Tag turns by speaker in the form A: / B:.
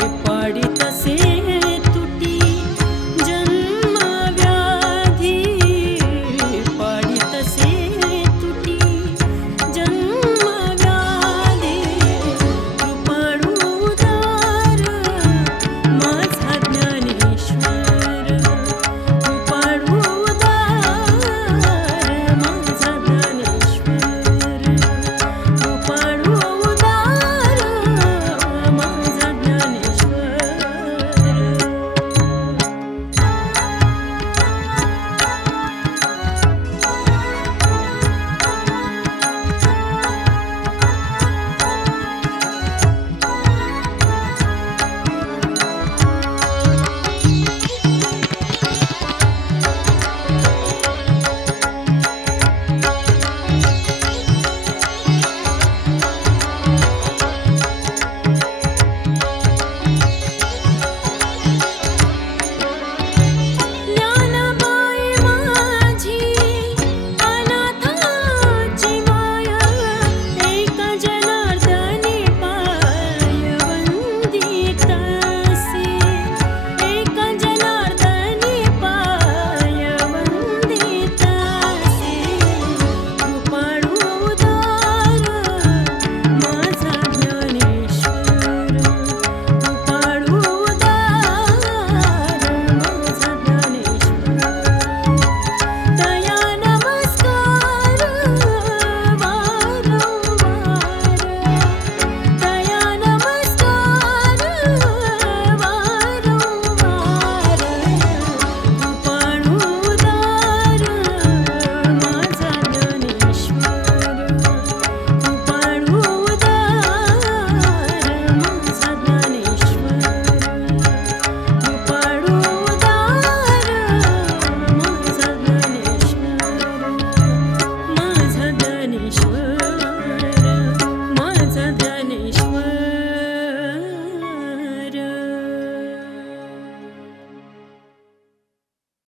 A: பாடி